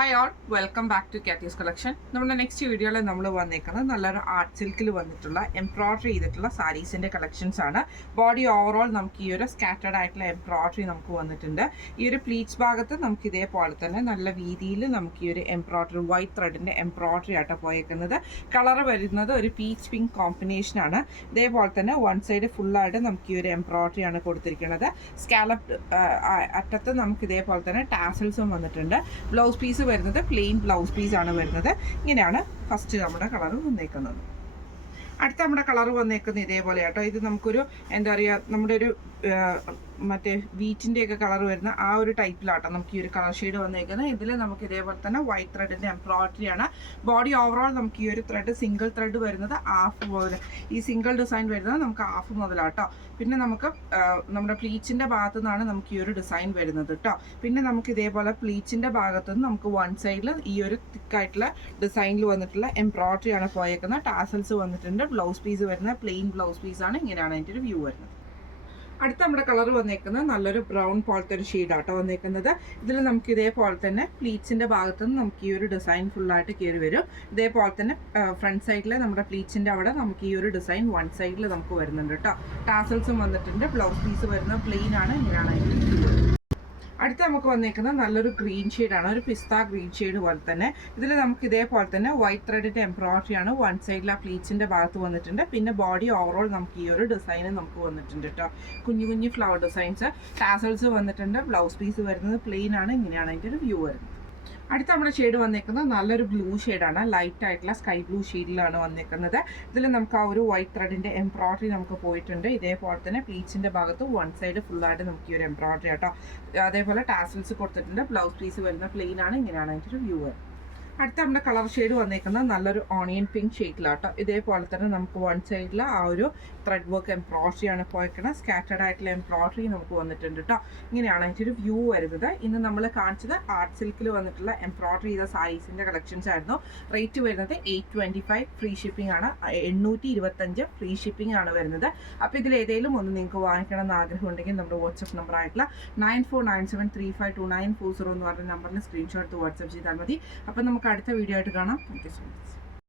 Hi all, welcome back to Katie's collection. നമ്മുടെ next വീഡിയോയിൽ നമ്മൾ വന്നേക്കുന്നത് നല്ലൊരു ആർട്ട് സിൽക്കിൽ വന്നിട്ടുള്ള എംബ്രോയ്ഡറി ചെയ്തിട്ടുള്ള സാരീസിൻ്റെ കളക്ഷൻസ് ആണ്. ബോഡി ഓവറോൾ നമുക്ക് ഈ ഒരു സ്കാറ്റേഡ് ആയിട്ടുള്ള എംബ്രോയ്ഡറി നമുക്ക് വന്നിട്ടുണ്ട്. ഈ ഒരു പ്ലീറ്റ്സ് ഭാഗത്ത് നമുക്ക് ഇതേപോലെ തന്നെ നല്ല രീതിയിൽ നമുക്ക് ഈ ഒരു എംബ്രോയ്ഡറി വൈറ്റ് ത്രെഡിൻ്റെ എംബ്രോയ്ഡറി ആയിട്ട് പോയേക്കുന്നത്. കളർ വരുന്നത് ഒരു പീച്ച് പിങ്ക് കോമ്പിനേഷനാണ്. ഇതേപോലെ തന്നെ വൺ സൈഡ് ഫുള്ളായിട്ട് നമുക്ക് ഈ ഒരു എംബ്രോയ്ഡറി ആണ് കൊടുത്തിരിക്കുന്നത്. സ്കാലപ്പ് അറ്റത്ത് നമുക്ക് ഇതേപോലെ തന്നെ ടാസൽസും വന്നിട്ടുണ്ട്. ബ്ലൗസ് പീസ് വരുന്നത് പ്ലെയിൻ ബ്ലൗസ് പീസ് ആണ് വരുന്നത്. ഇങ്ങനെയാണ് ഫസ്റ്റ് നമ്മുടെ കളർ വന്നേക്കുന്നത്. അടുത്ത നമ്മുടെ കളർ വന്നേക്കുന്നത് ഇതേപോലെ കേട്ടോ. ഇത് നമുക്കൊരു എന്താ പറയുക, നമ്മുടെ ഒരു മറ്റേ വീറ്റിൻ്റെയൊക്കെ കളർ വരുന്ന ആ ഒരു ടൈപ്പിലാട്ടോ നമുക്ക് ഈ ഒരു കളർ ഷെയ്ഡ് വന്നേക്കുന്നത്. ഇതിൽ നമുക്ക് ഇതേപോലെ തന്നെ വൈറ്റ് ത്രെഡിൻ്റെ എംബ്രോയ്ഡറി ആണ്. ബോഡി ഓവറോൾ നമുക്ക് ഈ ഒരു ത്രെഡ് സിംഗിൾ ത്രെഡ് വരുന്നത് ഹാഫ് മുതൽ, ഈ സിംഗിൾ ഡിസൈൻ വരുന്നത് നമുക്ക് ഹാഫ് മുതലാട്ടോ. പിന്നെ നമുക്ക് നമ്മുടെ പ്ലീച്ചിൻ്റെ ഭാഗത്തു നിന്നാണ് നമുക്ക് ഈ ഒരു ഡിസൈൻ വരുന്നത് കേട്ടോ. പിന്നെ നമുക്ക് ഇതേപോലെ പ്ലീച്ചിൻ്റെ ഭാഗത്തു നിന്ന് നമുക്ക് വൺ സൈഡിൽ ഈ ഒരു തിക്കായിട്ടുള്ള ഡിസൈനിൽ വന്നിട്ടുള്ള എംബ്രോയ്ഡറി ആണ് പോയേക്കുന്നത്. ടാസൽസ് വന്നിട്ടുണ്ട്. ബ്ലൗസ് പീസ് വരുന്നത് പ്ലെയിൻ ബ്ലൗസ് പീസാണ്. ഇങ്ങനെയാണ് അതിൻ്റെ ഒരു വ്യൂ വരുന്നത്. അടുത്ത നമ്മുടെ കളർ വന്നേക്കുന്നത് നല്ലൊരു ബ്രൗൺ പോലത്തെ ഒരു ഷെയ്ഡാട്ടോ വന്നേക്കുന്നത്. ഇതിൽ നമുക്ക് ഇതേപോലെ തന്നെ പ്ലീറ്റ്സിൻ്റെ ഭാഗത്തു നിന്ന് നമുക്ക് ഈ ഒരു ഡിസൈൻ ഫുള്ളായിട്ട് കയറി വരും. ഇതേപോലെ തന്നെ ഫ്രണ്ട് സൈഡിൽ നമ്മുടെ പ്ലീറ്റ്സിൻ്റെ അവിടെ നമുക്ക് ഈ ഒരു ഡിസൈൻ വൺ സൈഡിൽ നമുക്ക് വരുന്നുണ്ട് കേട്ടോ. ടാസൽസും വന്നിട്ടുണ്ട്. ബ്ലൗസ് പീസ് വരുന്നത് പ്ലെയിൻ ആണ്. ഇങ്ങനെയാണ് അതിൻ്റെ. അടുത്ത നമുക്ക് വന്നേക്കുന്നത് നല്ലൊരു ഗ്രീൻ ഷെയ്ഡാണ്, ഒരു പിസ്ത ഗ്രീൻ ഷെയ്ഡ് പോലെ തന്നെ. ഇതിൽ നമുക്ക് ഇതേപോലെ തന്നെ വൈറ്റ് ത്രെഡിൻ്റെ എംബ്രോയ്ഡറി ആണ് വൺ സൈഡിൽ ആ പ്ലീറ്റ്സിൻ്റെ ഭാഗത്ത് വന്നിട്ടുണ്ട്. പിന്നെ ബോഡി ഓവറോൾ നമുക്ക് ഈ ഒരു ഡിസൈൻ നമുക്ക് വന്നിട്ടുണ്ട് കേട്ടോ. കുഞ്ഞു കുഞ്ഞു ഫ്ലവർ ഡിസൈൻസ്, ടാസൽസ് വന്നിട്ടുണ്ട്. ബ്ലൗസ് പീസ് വരുന്നത് പ്ലെയിൻ ആണ്. ഇങ്ങനെയാണ് അതിൻ്റെ ഒരു വ്യൂ വരുന്നത്. അടുത്ത നമ്മുടെ ഷെയ്ഡ് വന്നേക്കുന്നത് നല്ലൊരു ബ്ലൂ ഷെയ്ഡാണ്. ലൈറ്റ് ആയിട്ടുള്ള സ്കൈ ബ്ലൂ ഷെയ്ഡിലാണ് വന്നേക്കുന്നത്. ഇതിൽ നമുക്ക് ആ ഒരു വൈറ്റ് ത്രെഡിൻ്റെ എംബ്രോയ്ഡറി നമുക്ക് പോയിട്ടുണ്ട്. ഇതേപോലെ തന്നെ പ്ലീറ്റ്സിൻ്റെ ഭാഗത്ത് വൺ സൈഡ് ഫുള്ളായിട്ട് നമുക്ക് ഈ ഒരു എംബ്രോയ്ഡറി കേട്ടോ. അതേപോലെ ടാസൽസ് കൊടുത്തിട്ടുണ്ട്. ബ്ലൗസ് പീസ് വരുന്ന പ്ലെയിൻ ആണ്. ഇങ്ങനെയാണ് അതിൻ്റെ ഒരു വ്യൂ വരുന്നത്. അടുത്ത നമ്മുടെ കളർ ഷെയ്ഡ് വന്നേക്കുന്നത് നല്ലൊരു ഓണിയൻ പിങ്ക് ഷെയ്ഡിലാട്ടോ. ഇതേപോലെ തന്നെ നമുക്ക് വൺ സൈഡിൽ ആ ഒരു ത്രെഡ് വർക്ക് എംബ്രോയ്ഡറി ആണ് പോയേക്കുന്നത്. സ്കാറ്റേഡ് ആയിട്ടുള്ള എംബ്രോയ്ഡറി നമുക്ക് വന്നിട്ടുണ്ട് കേട്ടോ. ഇങ്ങനെയാണ് അതിൻ്റെ ഒരു വ്യൂ വരുന്നത്. ഇന്ന് നമ്മൾ കാണിച്ചത് ആർട്ട് സിൽക്കിൽ വന്നിട്ടുള്ള എംബ്രോയ്ഡറി ചെയ്ത സാരീസിൻ്റെ കളക്ഷൻസ് ആയിരുന്നു. റേറ്റ് വരുന്നത് 825, ഫ്രീ ഷിപ്പിംഗ് ആണ്. 825 ഫ്രീ ഷിപ്പിംഗ് ആണ് വരുന്നത്. അപ്പോൾ ഇതിൽ ഏതെങ്കിലും ഒന്ന് നിങ്ങൾക്ക് വാങ്ങിക്കണം എന്ന് ആഗ്രഹം ഉണ്ടെങ്കിൽ നമ്മുടെ വാട്സപ്പ് നമ്പർ ആയിട്ടുള്ള 9497352940 എന്ന് പറഞ്ഞ നമ്പറിൽ സ്ക്രീൻഷോട്ട് വാട്സപ്പ് ചെയ്താൽ മതി. അപ്പോൾ നമുക്ക് അടുത്ത വീഡിയോ ആയിട്ട് കാണാം. Thank you so much.